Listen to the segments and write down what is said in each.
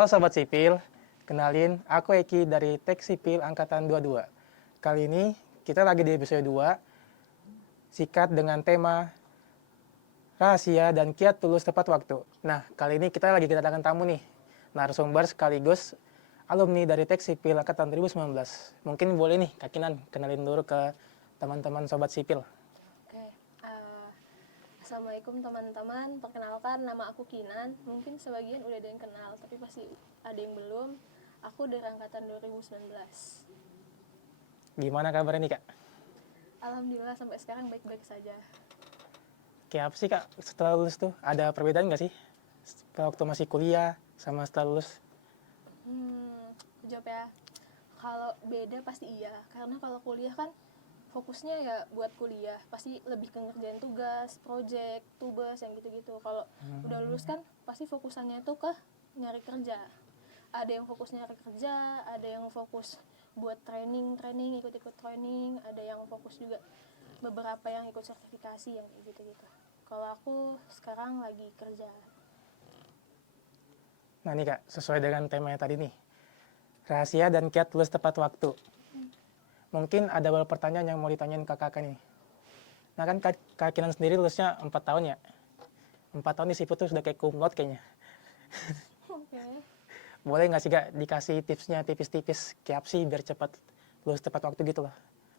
Halo Sobat Sipil, kenalin aku Eki dari Tek Sipil Angkatan 22. Kali ini kita lagi di episode 2, sikat dengan tema rahasia dan kiat tulus tepat waktu. Nah, kali ini kita lagi kedatangan tamu nih, narasumber sekaligus alumni dari Tek Sipil Angkatan 2019. Mungkin boleh nih Kak Kinan kenalin dulu ke teman-teman Sobat Sipil. Oke, Assalamualaikum teman-teman. Perkenalkan, nama aku Kinan. Mungkin sebagian udah ada yang kenal, tapi pasti ada yang belum. Aku dari angkatan 2019. Gimana kabarnya nih Kak? Alhamdulillah sampai sekarang baik-baik saja. Kayak apa sih Kak setelah lulus tuh? Ada perbedaan nggak sih? Waktu masih kuliah sama setelah lulus? Jawab ya. Kalau beda pasti iya, karena kalau kuliah kan fokusnya ya buat kuliah, pasti lebih ke ngerjain tugas, project, tugas yang gitu-gitu. Kalau udah lulus kan pasti fokusannya tuh ke nyari kerja. Ada yang fokus nyari kerja, ada yang fokus buat training, ikut-ikut training, ada yang fokus juga beberapa yang ikut sertifikasi yang kayak gitu-gitu. Kalau aku sekarang lagi kerja. Nah nih Kak, sesuai dengan temanya tadi nih, rahasia dan kiat tulus tepat waktu. Mungkin ada beberapa pertanyaan yang mau ditanyain ke kakak nih. Nah kan Kak Kinan sendiri lulusnya 4 tahun ya. 4 tahun di Sipil tuh sudah kayak cum laude kayaknya. Oke. Boleh nggak sih Kak dikasih tipsnya tipis-tipis kayak apa sih biar cepat lulus tepat waktu gitu loh.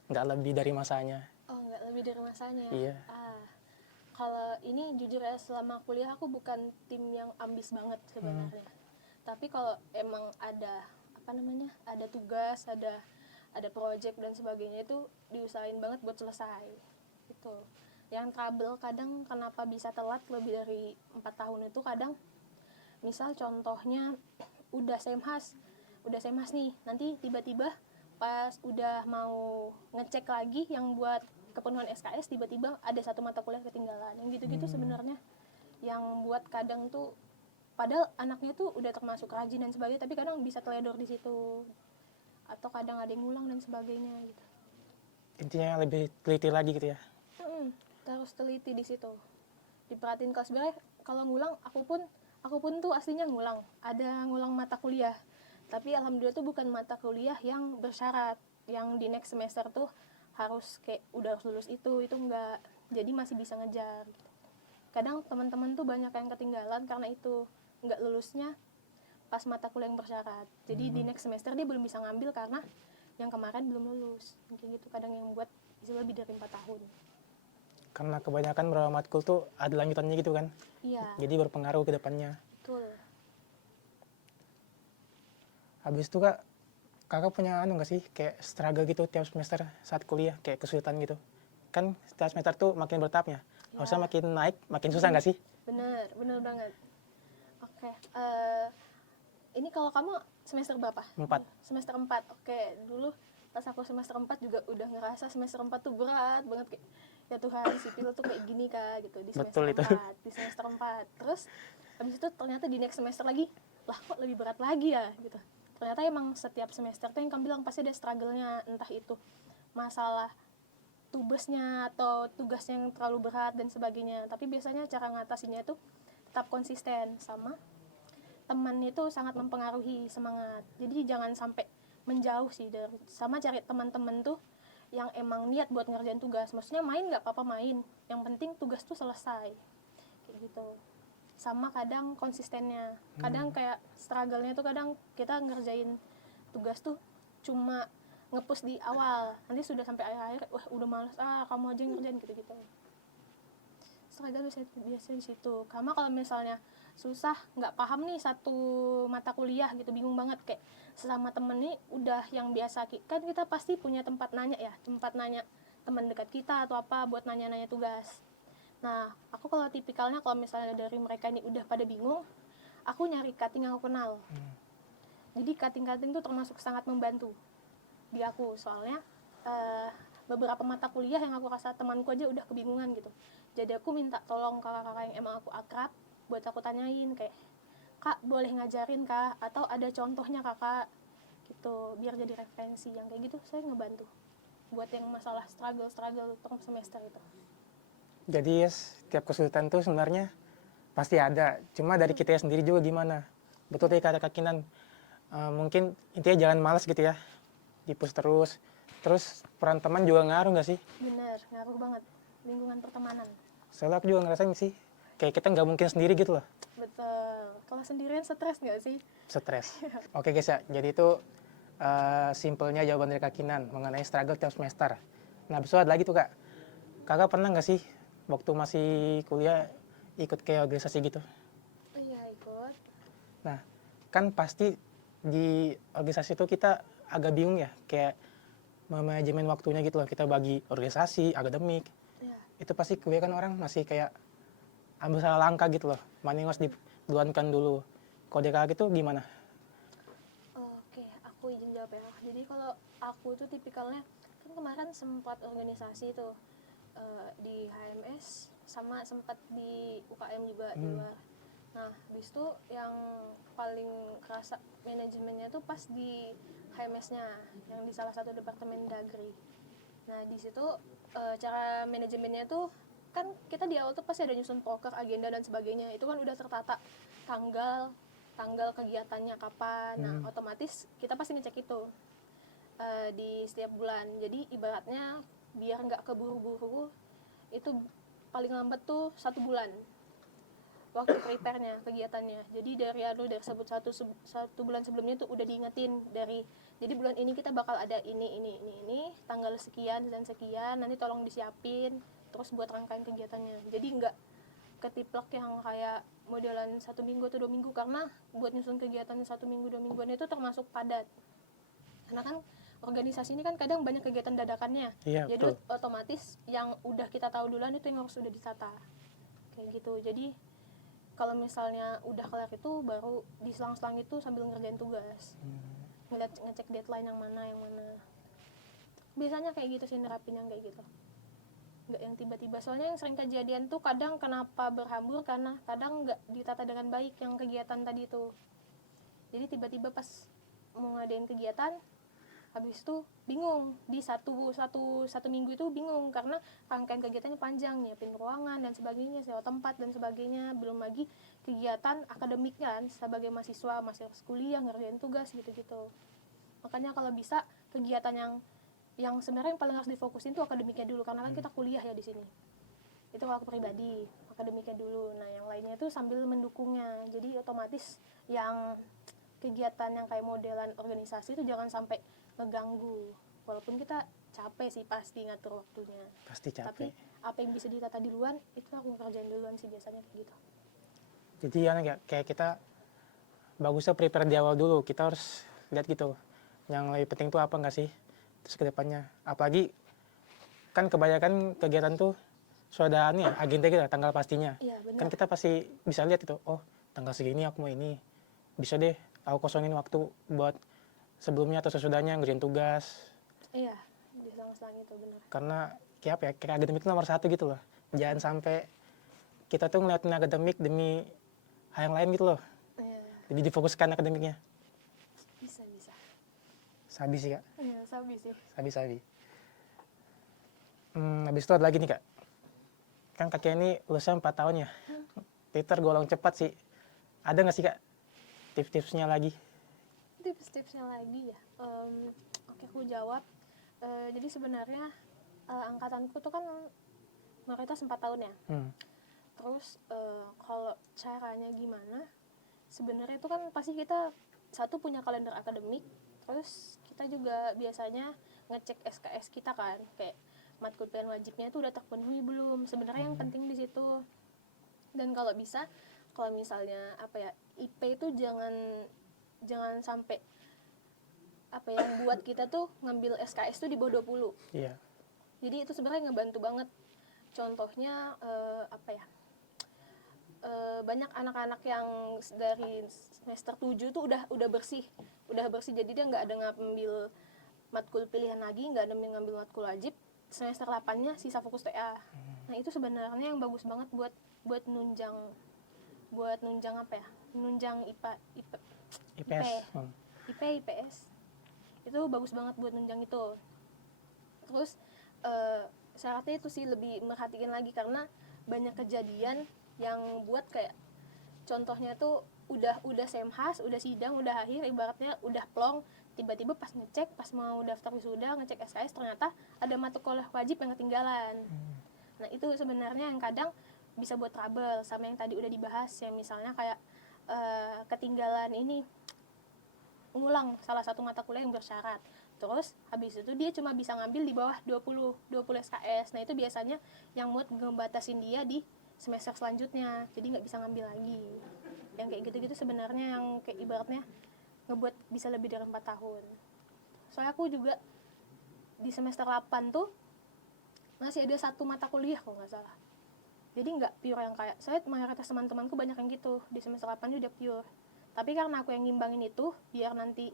Nggak lebih dari masanya. Oh, nggak lebih dari masanya. Iya. Kalau ini jujur ya, selama kuliah aku bukan tim yang ambis banget sebenarnya. Tapi kalau emang ada ada tugas, ada project dan sebagainya, itu diusahain banget buat selesai. Itu. Yang trouble kadang kenapa bisa telat lebih dari 4 tahun itu, kadang misal contohnya udah semhas nih, nanti tiba-tiba pas udah mau ngecek lagi yang buat kepenuhan SKS, tiba-tiba ada satu mata kuliah ketinggalan. Yang gitu-gitu sebenarnya yang buat kadang tuh, padahal anaknya tuh udah termasuk rajin dan sebagainya, tapi kadang bisa teledor di situ, atau kadang ada yang ngulang dan sebagainya gitu. Intinya lebih teliti lagi gitu ya. Terus teliti di situ, diperhatiin. Kalau sebenarnya kalau ngulang, aku pun tuh aslinya ada ngulang mata kuliah, tapi alhamdulillah tuh bukan mata kuliah yang bersyarat yang di next semester tuh harus kayak udah harus lulus itu enggak, jadi masih bisa ngejar gitu. Kadang teman-teman tuh banyak yang ketinggalan karena itu enggak lulusnya pas mata kuliah yang bersyarat, jadi di next semester dia belum bisa ngambil karena yang kemarin belum lulus. Kayak gitu kadang yang buat bisa lebih dari 4 tahun. Karena kebanyakan beberapa matkul tuh ada lanjutannya gitu kan. Iya, Jadi berpengaruh ke depannya. betul. Habis itu Kak, kakak punya nggak sih kayak struggle gitu tiap semester saat kuliah, kayak kesulitan gitu? Kan setiap semester tuh makin bertahapnya, harusnya makin naik makin susah nggak sih? Bener banget. Oke, ini kalau kamu semester berapa? 4. Semester 4. Oke, dulu pas aku semester 4 juga udah ngerasa semester 4 tuh berat banget, kayak ya Tuhan, sipil tuh kayak gini Kak gitu di semester Betul itu. 4, di semester 4. Terus habis itu ternyata di next semester lagi, lah kok lebih berat lagi ya gitu. Ternyata emang setiap semester tuh yang kamu bilang pasti ada struggle-nya, entah itu masalah tugasnya atau tugas yang terlalu berat dan sebagainya. Tapi biasanya cara ngatasinnya itu tetap konsisten, sama teman itu sangat mempengaruhi semangat. Jadi jangan sampai menjauh sih dari, sama cari teman-teman tuh yang emang niat buat ngerjain tugas. Maksudnya main nggak apa-apa main, yang penting tugas tuh selesai kayak gitu. Sama kadang konsistennya, kadang kayak struggle-nya tuh kadang kita ngerjain tugas tuh cuma ngepush di awal, nanti sudah sampai akhir-akhir wah udah males, kamu aja yang ngerjain gitu-gitu. Struggle biasa di situ. Karena kalau misalnya susah, nggak paham nih satu mata kuliah gitu, bingung banget, kayak sesama temen nih udah yang biasa, kan kita pasti punya tempat nanya ya, tempat nanya teman dekat kita atau apa buat nanya-nanya tugas. Nah, aku kalau tipikalnya kalau misalnya dari mereka ini udah pada bingung, aku nyari cutting yang aku kenal. Jadi cutting-cutting tuh termasuk sangat membantu di aku, soalnya beberapa mata kuliah yang aku rasa temanku aja udah kebingungan gitu. Jadi aku minta tolong kakak-kakak yang emang aku akrab buat aku tanyain, kayak Kak boleh ngajarin Kak, atau ada contohnya Kakak gitu, biar jadi referensi yang kayak gitu. Saya ngebantu buat yang masalah struggle per semester itu. Jadi setiap kesulitan tuh sebenarnya pasti ada, cuma dari kita sendiri juga gimana Betul tadi kata Kak Kinan. Mungkin intinya jangan malas gitu ya, dipus terus peran teman juga ngaruh nggak sih? Bener, ngaruh banget lingkungan pertemanan. Soalnya aku juga ngerasain sih kayak kita nggak mungkin sendiri gitu loh, Betul. Kalau sendirian stres nggak sih? stres. Oke guys ya, jadi itu simpelnya jawaban dari Kak Kinan mengenai struggle tiap semester. Nah besok ada lagi tuh Kak, kakak pernah nggak sih waktu masih kuliah ikut kayak organisasi gitu? Iya, ikut. Nah kan pasti di organisasi itu kita agak bingung ya, kayak manajemen waktunya gitu loh, kita bagi organisasi, akademik, Iya. itu pasti kebanyakan orang masih kayak ambil salah langkah gitu loh, mana yang harus diduluankan dulu. Kalau dari kakak itu gimana? Oke, aku izin jawab ya. Jadi kalau aku tuh tipikalnya, kan kemarin sempat organisasi tuh di HMS sama sempat di UKM juga di luar. Nah, habis itu yang paling kerasa manajemennya tuh pas di HMS-nya, yang di salah satu departemen Dagri. Nah, di situ cara manajemennya tuh kan kita di awal tuh pasti ada nyusun proker, agenda dan sebagainya. Itu kan udah tertata tanggal tanggal kegiatannya kapan. Nah, otomatis kita pasti ngecek itu di setiap bulan. Jadi ibaratnya biar nggak keburu-buru, itu paling lambat tuh 1 bulan waktu prepare-nya, kegiatannya. Jadi dari satu bulan sebelumnya tuh udah diingetin dari, jadi bulan ini kita bakal ada ini tanggal sekian dan sekian, nanti tolong disiapin terus buat rangkaian kegiatannya. Jadi nggak ketiplak yang kayak modelan 1 minggu atau 2 minggu, karena buat nyusun kegiatan 1 minggu 2 mingguan itu termasuk padat. Karena kan organisasi ini kan kadang banyak kegiatan dadakannya. Iya Jadi betul. otomatis yang udah kita tahu duluan itu yang harus sudah ditata. Kayak gitu. Jadi kalau misalnya udah kelar itu baru diselang-selang itu sambil ngerjain tugas, ngecek deadline yang mana biasanya kayak gitu sih, nerapin yang kayak gitu, nggak yang tiba-tiba. Soalnya yang sering kejadian tuh kadang kenapa berhambur karena kadang nggak ditata dengan baik yang kegiatan tadi itu. Jadi tiba-tiba pas mau ngadain kegiatan, habis itu bingung di satu minggu itu bingung karena rangkaian kegiatannya panjang, nyiapin ruangan dan sebagainya, sewa tempat dan sebagainya, belum lagi kegiatan akademik kan, sebagai mahasiswa masih harus kuliah, ngerjain tugas gitu-gitu. Makanya kalau bisa kegiatan yang sebenarnya yang paling harus difokusin tuh akademiknya dulu, karena kan kita kuliah ya di sini. Itu kalau aku pribadi, akademiknya dulu. Nah yang lainnya itu sambil mendukungnya. Jadi otomatis yang kegiatan yang kayak modelan organisasi itu jangan sampai ngeganggu, walaupun kita capek sih pasti ngatur waktunya, Pasti tapi capek. apa yang bisa ditata duluan itu aku kerjain duluan sih biasanya kayak gitu. Jadi ya kayak kita bagusnya prepare di awal dulu, kita harus lihat gitu yang lebih penting tuh apa nggak sih, terus ke depannya. Apalagi kan kebanyakan kegiatan tuh sudah ada agenda kita, tanggal pastinya. Iya Kan benar. kita pasti bisa lihat itu, oh tanggal segini aku mau ini, bisa deh aku kosongin waktu buat sebelumnya atau sesudahnya ngerjain tugas. Iya, diselang-selang itu benar. Karena kayak apa ya, kayak akademik itu nomor satu gitu loh, jangan sampai kita tuh ngeliatin akademik demi hal yang lain gitu loh, Iya, jadi difokuskan akademiknya. bisa. Sabi sih kak, Iya, sabi sih. sabi. Habis itu ada lagi nih kak, kan kakek ini lulusnya 4 tahun ya, Twitter golong cepat sih, ada nggak sih kak tips-tipsnya lagi? Tips-tipsnya lagi ya. Oke, aku jawab. Jadi sebenarnya angkatanku tuh kan mayoritas 4 tahun ya. Terus kalau caranya gimana, sebenarnya itu kan pasti kita satu punya kalender akademik, terus kita juga biasanya ngecek SKS kita kan, kayak matkul pilihan wajibnya itu udah terpenuhi belum, sebenarnya yang penting di situ. Dan kalau bisa, kalau misalnya apa ya, IP itu jangan sampai apa yang buat kita tuh ngambil SKS tuh di bawah 20. Iya. Jadi itu sebenarnya ngebantu banget. Contohnya apa ya, banyak anak-anak yang dari semester 7 tuh udah bersih, jadi dia nggak ada ngambil matkul pilihan lagi, nggak ada ngambil matkul wajib. Semester 8-nya sisa fokus TA. Nah itu sebenarnya yang bagus banget buat nunjang apa ya, nunjang IPS. IPS itu bagus banget buat nunjang itu. Terus syaratnya itu sih lebih merhatiin lagi, karena banyak kejadian yang buat kayak contohnya tuh udah semhas, udah sidang, udah akhir, ibaratnya udah plong, tiba-tiba pas ngecek, pas mau daftar wisuda, ngecek SKS, ternyata ada mata kuliah wajib yang ketinggalan. Nah itu sebenarnya yang kadang bisa buat trouble, sama yang tadi udah dibahas, yang misalnya kayak ketinggalan ini, ngulang salah satu mata kuliah yang bersyarat. Terus habis itu dia cuma bisa ngambil di bawah 20 SKS. Nah itu biasanya yang buat ngebatasin dia di semester selanjutnya, jadi nggak bisa ngambil lagi. Yang kayak gitu-gitu sebenarnya yang kayak ibaratnya ngebuat bisa lebih dari 4 tahun. Soalnya aku juga di semester 8 tuh masih ada satu mata kuliah kalau nggak salah. Jadi nggak pure yang kayak, saya mayoritas teman-temanku banyak yang gitu, di semester 8 udah pure. Tapi karena aku yang ngimbangin itu, biar nanti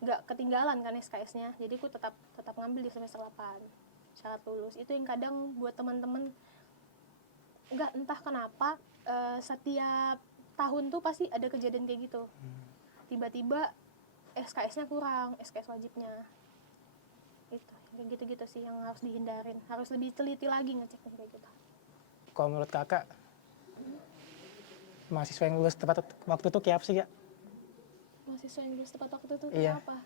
nggak ketinggalan kan SKS-nya, jadi aku tetap ngambil di semester 8 syarat lulus. Itu yang kadang buat teman-teman nggak entah kenapa setiap tahun tuh pasti ada kejadian kayak gitu. Tiba-tiba SKS-nya kurang, SKS wajibnya. Itu kayak gitu-gitu sih yang harus dihindarin. Harus lebih teliti lagi ngeceknya kayak gitu. Kalau menurut kakak, mahasiswa yang lulus tepat waktu tuh kayak apa sih, Kak? Mahasiswa yang lulus tepat waktu itu Iya. kayak apa?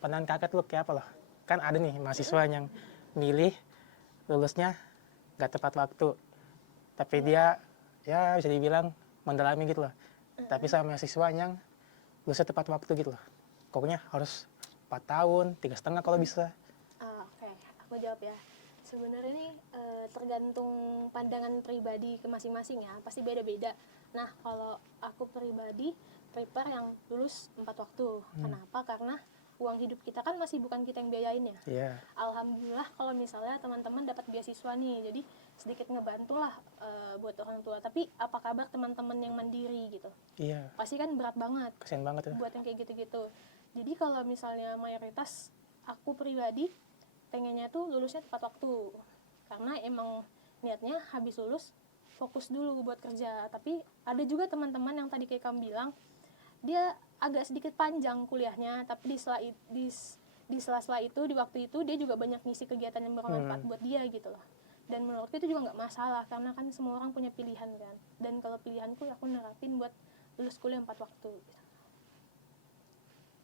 Pandangan kakak tuh kayak apa loh? Kan ada nih mahasiswa yang milih lulusnya nggak tepat waktu, tapi dia ya bisa dibilang mendalami gitu loh. Tapi sama mahasiswa yang lulusnya tepat waktu gitu loh. Pokoknya harus 4 tahun, 3,5 kalau bisa. Oke, aku jawab ya. Sebenarnya ini tergantung pandangan pribadi ke masing-masing ya, pasti beda-beda. Nah, kalau aku pribadi prepare yang lulus 4 waktu. Kenapa? Karena uang hidup kita kan masih bukan kita yang biayain ya. Iya. Alhamdulillah kalau misalnya teman-teman dapat beasiswa nih, jadi sedikit ngebantu lah buat orang tua. Tapi apa kabar teman-teman yang mandiri gitu? Iya. Pasti kan berat banget Kasian banget tuh. buat yang kayak gitu-gitu. Jadi kalau misalnya mayoritas aku pribadi pengennya tuh lulusnya tepat waktu, karena emang niatnya habis lulus fokus dulu buat kerja. Tapi ada juga teman-teman yang tadi kayak kamu bilang, dia agak sedikit panjang kuliahnya, tapi di sela-sela itu, di waktu itu dia juga banyak ngisi kegiatan yang bermanfaat buat dia gitu loh. Dan menurutku itu juga nggak masalah, karena kan semua orang punya pilihan kan. Dan kalau pilihanku ya aku nerapin buat lulus kuliah 4 waktu gitu.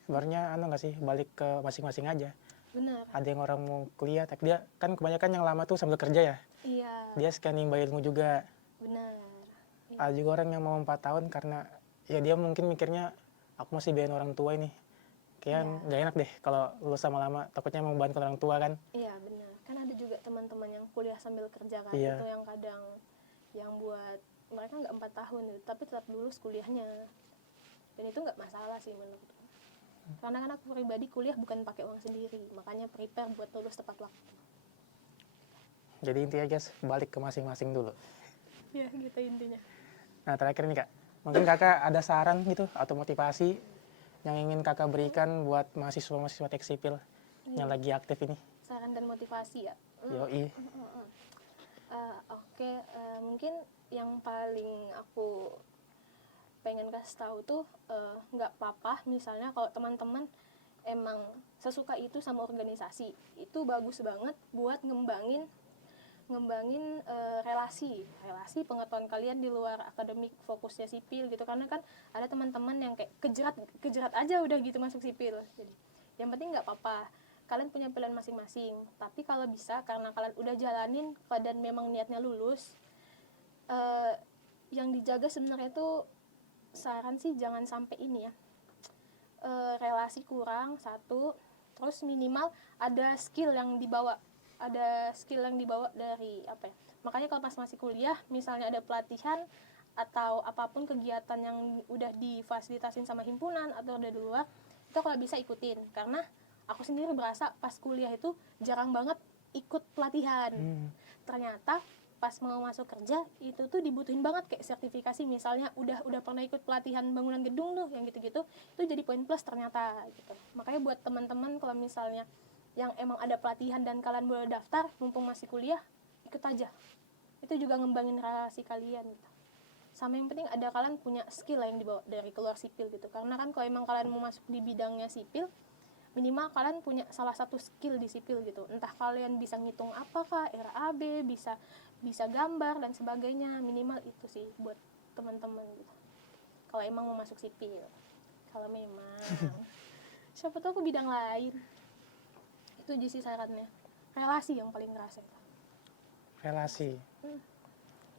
Sebenarnya nggak sih, balik ke masing-masing aja. Bener. Ada yang orang mau kuliah, tapi dia kan kebanyakan yang lama tuh sambil kerja ya. Iya, Dia sekalian nimba ilmu juga. benar. Ada juga orang yang mau 4 tahun karena ya dia mungkin mikirnya aku masih biayain orang tua ini. Kayak nggak enak deh kalau lulus sama lama, takutnya mau membantu orang tua kan. Iya, benar. Kan ada juga teman-teman yang kuliah sambil kerja kan. Iya. Itu yang kadang yang buat mereka nggak 4 tahun gitu, tapi tetap lulus kuliahnya. Dan itu nggak masalah sih menurutku. Karena kan aku pribadi kuliah bukan pakai uang sendiri, makanya prepare buat lulus tepat waktu. Jadi intinya guys, balik ke masing-masing dulu. Ya, gitu intinya. Nah terakhir nih Kak, mungkin Kakak ada saran gitu atau motivasi yang ingin Kakak berikan buat mahasiswa-mahasiswa teknik sipil yang lagi aktif ini? Saran dan motivasi ya. Yoi. Oke, mungkin yang paling aku pengen kasih tahu tuh nggak apa-apa misalnya kalau teman-teman emang sesuka itu sama organisasi, itu bagus banget buat ngembangin relasi pengetahuan kalian di luar akademik fokusnya sipil gitu. Karena kan ada teman-teman yang kayak kejerat aja udah gitu masuk sipil. Jadi yang penting nggak apa-apa, kalian punya pilihan masing-masing, tapi kalau bisa karena kalian udah jalanin dan memang niatnya lulus, yang dijaga sebenarnya tuh saran sih jangan sampai ini ya, relasi kurang satu, terus minimal ada skill yang dibawa dari apa ya, makanya kalau pas masih kuliah misalnya ada pelatihan atau apapun kegiatan yang udah difasilitasin sama himpunan atau dari luar, itu kalau bisa ikutin. Karena aku sendiri berasa pas kuliah itu jarang banget ikut pelatihan. Ternyata pas mau masuk kerja itu tuh dibutuhin banget kayak sertifikasi, misalnya udah pernah ikut pelatihan bangunan gedung tuh yang gitu-gitu, itu jadi poin plus ternyata gitu. Makanya buat teman-teman kalau misalnya yang emang ada pelatihan dan kalian boleh daftar mumpung masih kuliah, ikut aja. Itu juga ngembangin relasi kalian gitu. Sama yang penting ada kalian punya skill yang dibawa dari keluar sipil gitu. Karena kan kalau emang kalian mau masuk di bidangnya sipil, minimal kalian punya salah satu skill di sipil gitu. Entah kalian bisa ngitung apakah RAB, bisa gambar dan sebagainya, minimal itu sih buat teman-teman gitu. kalau emang mau masuk sipil. Kalau memang siapa tahu ke bidang lain. Itu aja sih sarannya. Relasi yang paling kerasa itu. Relasi.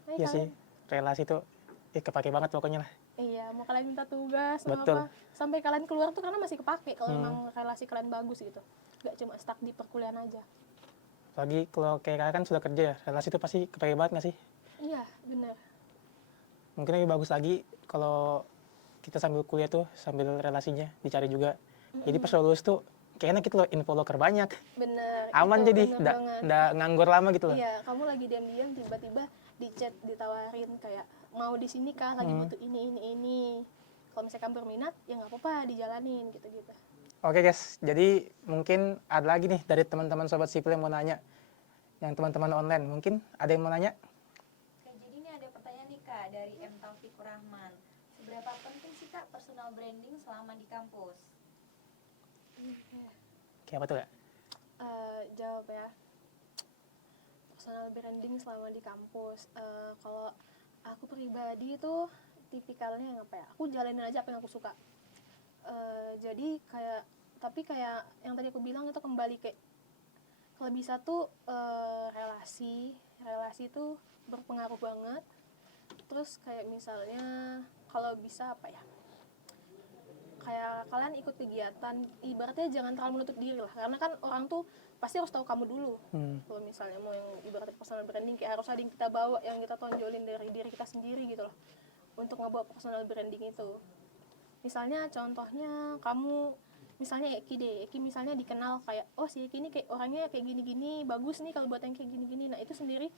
Nah, Iya sih, relasi tuh kepake banget pokoknya lah. Iya, mau kalian minta tugas, mau Betul. apa, sampai kalian keluar tuh karena masih kepake kalau memang relasi kalian bagus gitu. Gak cuma stuck di perkuliahan aja. Lagi kalau kayak kalian kan sudah kerja ya, relasi tuh pasti kepake banget nggak sih? Iya, bener. Mungkin lebih bagus lagi kalau kita sambil kuliah tuh sambil relasinya dicari juga. Jadi pas lulus tuh kayaknya kita info loker banyak. Bener. Aman itu jadi, bener banget. nggak nganggur lama gitu loh. Iya, kamu lagi diam-diam tiba-tiba di chat ditawarin kayak mau di sini kah, lagi butuh ini. Kalau misalnya kamu berminat, ya nggak apa-apa dijalanin gitu-gitu. Oke guys, jadi mungkin ada lagi nih dari teman-teman sobat sipil yang mau nanya. Yang teman-teman online, mungkin ada yang mau nanya? Oke, jadi ini ada pertanyaan nih Kak dari M. Taufikur Rahman. Seberapa penting sih Kak personal branding selama di kampus? Kayak apa tuh Kak? Jawab ya. Personal branding selama di kampus. Kalau aku pribadi itu tipikalnya yang apa ya? Aku jalanin aja apa yang aku suka. Jadi kayak yang tadi aku bilang itu kembali kayak kalau bisa tuh relasi itu berpengaruh banget. Terus kayak misalnya kalau bisa apa ya? Kayak kalian ikut kegiatan, ibaratnya jangan terlalu menutup diri lah, karena kan orang tuh pasti harus tahu kamu dulu. Kalau misalnya mau yang ibaratnya personal branding, kayak harus ada yang kita bawa, yang kita tonjolin dari diri kita sendiri gitu loh, untuk ngebawa personal branding itu. Misalnya contohnya kamu, misalnya Eki misalnya dikenal kayak, oh si Eki ini kayak orangnya kayak gini-gini, bagus nih kalau buat yang kayak gini-gini. Nah itu sendiri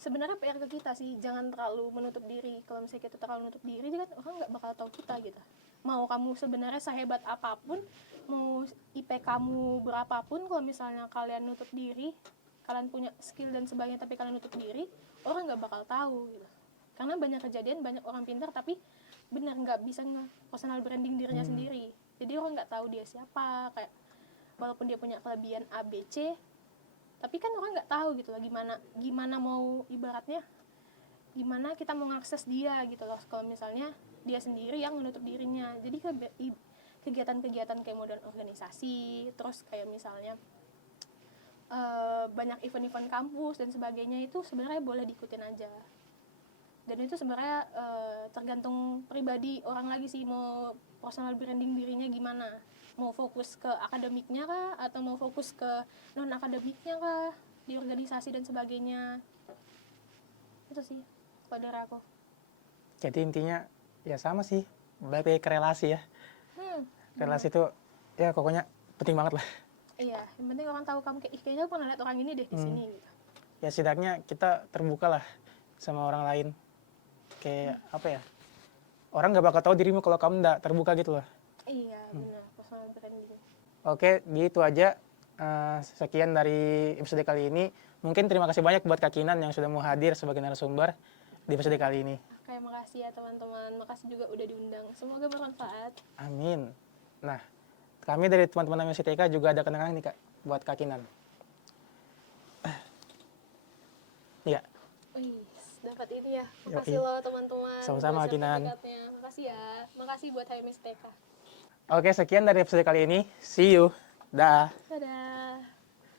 sebenarnya PR ke kita sih, jangan terlalu menutup diri. Kalau misalnya kita terlalu menutup diri, kan orang nggak bakal tahu kita gitu. Mau kamu sebenarnya sehebat apapun, mau IP kamu berapapun, kalau misalnya kalian nutup diri, kalian punya skill dan sebagainya tapi kalian nutup diri, orang nggak bakal tahu gitu. Karena banyak kejadian, banyak orang pintar tapi benar nggak bisa personal branding dirinya sendiri. Jadi orang nggak tahu dia siapa, kayak walaupun dia punya kelebihan A, B, C, tapi kan orang nggak tahu gitu loh gimana mau ibaratnya gimana kita mau ngakses dia gitu loh kalau misalnya dia sendiri yang menutup dirinya. Jadi kegiatan-kegiatan kayak modern organisasi, terus kayak misalnya banyak event-event kampus dan sebagainya itu sebenarnya boleh diikutin aja. Dan itu sebenarnya tergantung pribadi orang lagi sih, mau personal branding dirinya gimana, mau fokus ke akademiknya kah atau mau fokus ke non akademiknya kah di organisasi dan sebagainya. Itu sih kalau dari aku. Jadi intinya ya sama sih, balik lagi ke relasi ya. Relasi itu ya pokoknya penting banget lah. Iya, yang penting orang tahu kamu kayak, kayaknya aku pernah lihat orang ini deh di sini gitu. Ya setidaknya kita terbuka lah sama orang lain. Kayak apa ya, orang nggak bakal tahu dirimu kalau kamu nggak terbuka gitu loh. Iya, benar, personal branding. Oke, gitu aja. Sekian dari episode kali ini. Mungkin terima kasih banyak buat Kak Kinan yang sudah mau hadir sebagai narasumber di episode kali ini. Kayak makasih ya teman-teman, makasih juga udah diundang. Semoga bermanfaat. Amin. Nah, kami dari teman-teman MSITK juga ada kenangan nih Kak, buat Kak Kinan. Iya. Wih, dapat ini ya. Yoi. Makasih loh teman-teman. Sama-sama, buat Kinan. sertifikatnya. Makasih ya. Makasih buat HMSTK. Oke, sekian dari episode kali ini. See you. Dah. Dadah.